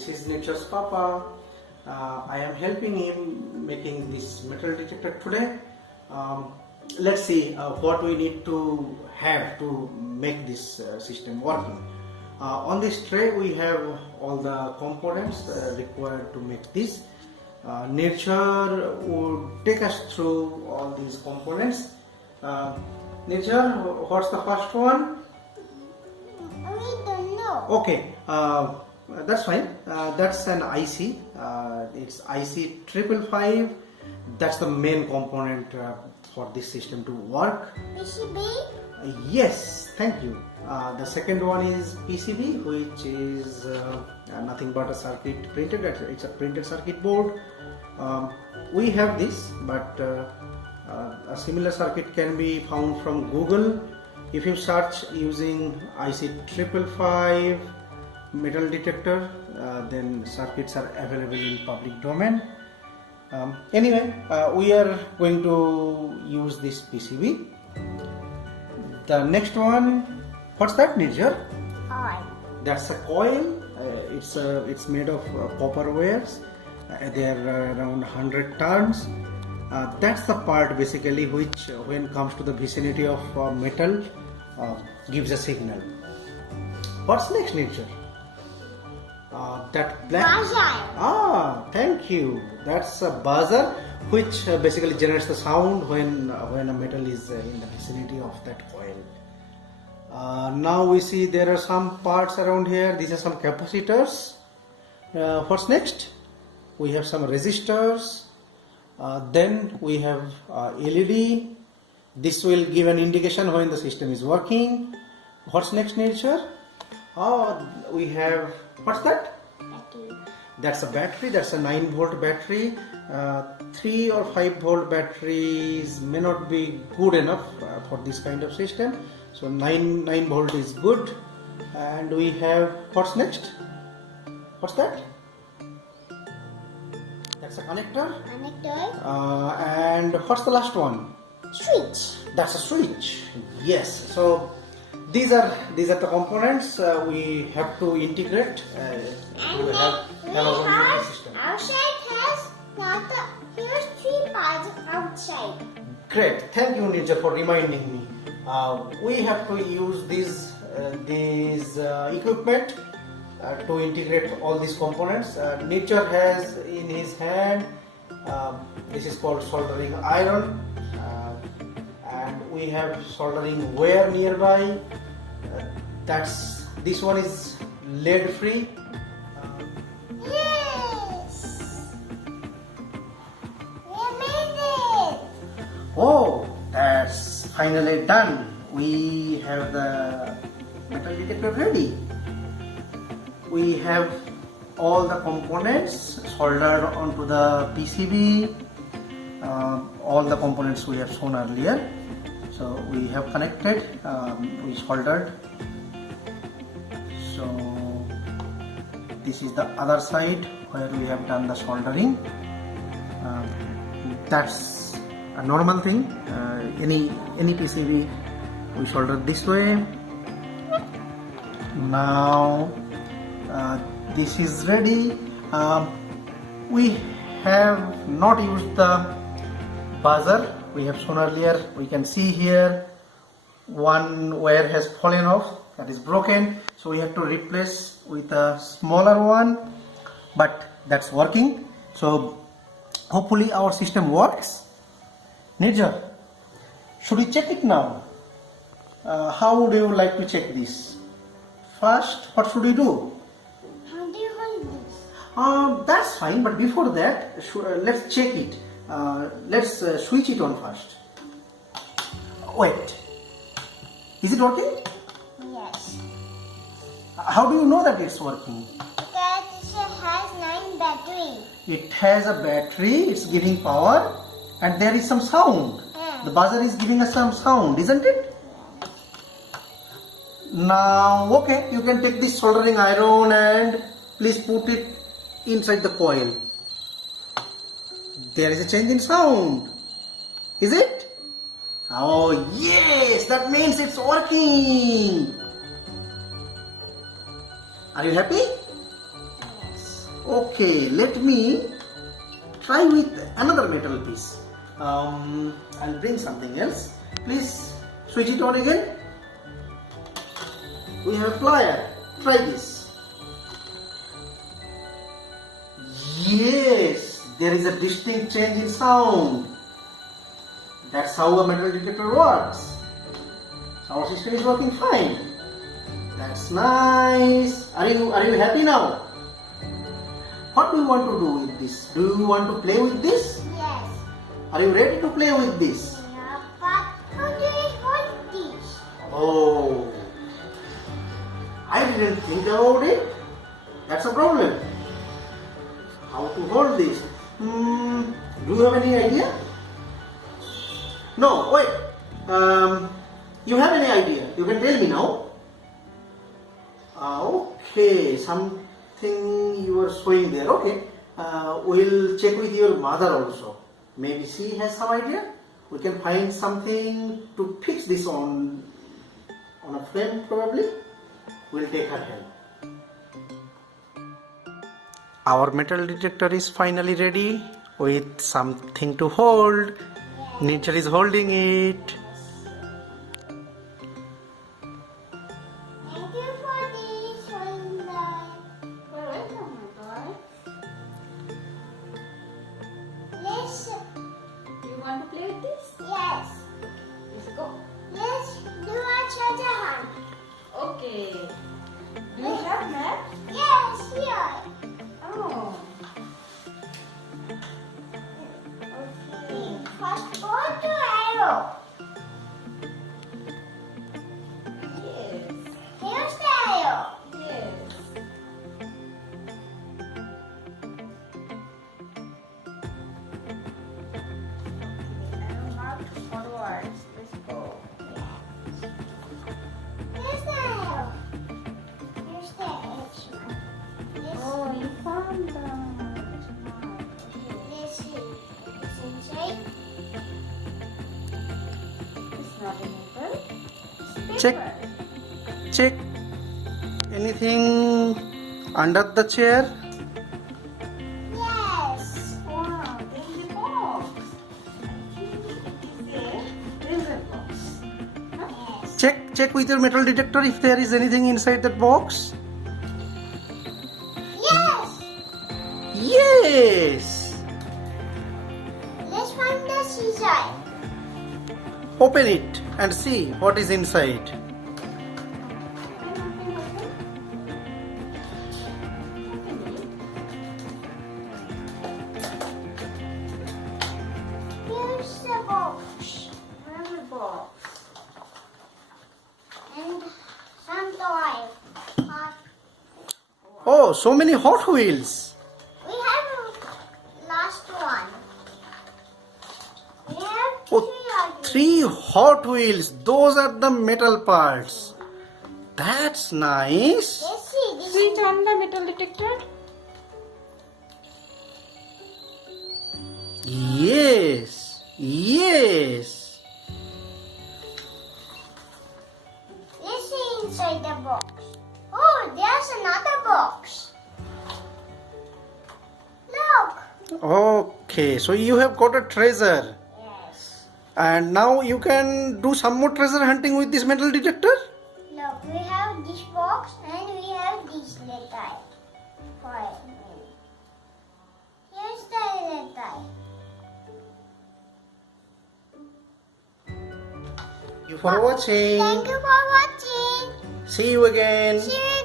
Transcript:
This is Nirjhar's Papa. I am helping him making this metal detector today. Let's see what we need to have to make this system working. On this tray we have all the components required to make this. Nirjhar would take us through all these components. Nirjhar, what's the first one? We don't know. Okay, that's fine. That's an IC. It's IC 555. That's the main component for this system to work. PCB? Yes, thank you. The second one is PCB, which is nothing but a circuit printed. It's a printed circuit board. We have this, but a similar circuit can be found from Google. If you search using IC 555 metal detector, then circuits are available in public domain. Anyway, we are going to use this PCB. The next one, what's that, Nirjhar? Oil. That's a coil. It's made of copper wires. They are around 100 turns. That's the part basically which, when comes to the vicinity of metal, gives a signal. What's next, Nirjhar? That black. Buzzer. Thank you. That's a buzzer, which basically generates the sound when a metal is in the vicinity of that coil. Now we see there are some parts around here. These are some capacitors. What's next? We have some resistors. Then we have LED. This will give an indication when the system is working. What's next, Nirjhar? We have, what's that? Battery. That's a battery. That's a 9-volt battery. 3 or 5-volt batteries may not be good enough for this kind of system. So 9 volt is good. And we have, what's next? What's that? That's a connector. Connector. And what's the last one? Switch. That's a switch. Yes. So these are the components we have to integrate. And We have our own system. outside has here's 3 parts outside. Great. Thank you, Nirjhar, for reminding me. We have to use these equipment to integrate all these components. Nirjhar has in his hand, this is called soldering iron, and we have soldering wire nearby. This one is lead free. Yes! We made it! Oh, that's finally done. We have the metal detector ready. We have all the components soldered onto the PCB. All the components we have shown earlier. So we have connected, we soldered. So this is the other side where we have done the soldering. That's a normal thing. Any PCB we solder this way. Now this is ready. We have not used the buzzer we have shown earlier. We can see here one wire has fallen off, that is broken, so we have to replace with a smaller one, but that's working. So hopefully our system works. Nirjhar, should we check it now? How would you like to check this? First, what should we do? How do you hold this? That's fine, but before that, let's check it. Let's switch it on first. Wait, is it working? Yes. How do you know that it's working? Because it has 9 battery. It has a battery, it's giving power, and there is some sound. The buzzer is giving us some sound, isn't it? Now, okay, you can take this soldering iron and please put it inside the coil. There is a change in sound. Is it? Oh yes, that means it's working. Are you happy? Yes. Okay, let me try with another metal piece. I'll bring something else. Please switch it on again. We have a plier. Try this. Yes, there is a distinct change in sound. That's how a metal detector works. Our system is working fine. That's nice. Are you happy now? What do you want to do with this? Do you want to play with this? Yes. Are you ready to play with this? Yeah, but how do we hold this? Oh, I didn't think about it. That's a problem. How to hold this? Do you have any idea? No, wait. You have any idea? You can tell me now. Okay, something you are showing there. Okay, we'll check with your mother also. Maybe she has some idea. We can find something to fix this on a frame probably. We'll take her help. Our metal detector is finally ready with something to hold. Nirjhar is holding it. Thank you for this, Honda. You're welcome, my boy. Let's. You want to play with this? Yes. Let's go. Let's do a treasure hunt. Okay. Do you have map? Yes, here. Oh. Okay. First, go to arrow. Yes. Here's the arrow. Yes. Arrow marked forwards. Let's go. Here's the arrow. Here's the edge one. Oh, you found them. Let's see. It's inside. It's not a metal. It's Check. paper. Check. Anything under the chair? Yes. Wow, there is a box. I think it is a razor box. Yes. Check with your metal detector if there is anything inside that box. Yes. Yes. Let's find the scissor. Open it and see what is inside. Here's the box. Razor box. And some toy. Oh, so many Hot Wheels. We have last one. We have Oh, three. 3 Hot Wheels. Those are the metal parts. That's nice. Let's see. This Switch on the metal detector. Yes. Yes. Let's see inside the box. Oh, there's another box. Look. Okay, so you have got a treasure. Yes. And now you can do some more treasure hunting with this metal detector? Look, we have this box and we have this letter. Here's the letter. Thank you for watching. Thank you for watching. See you again. See you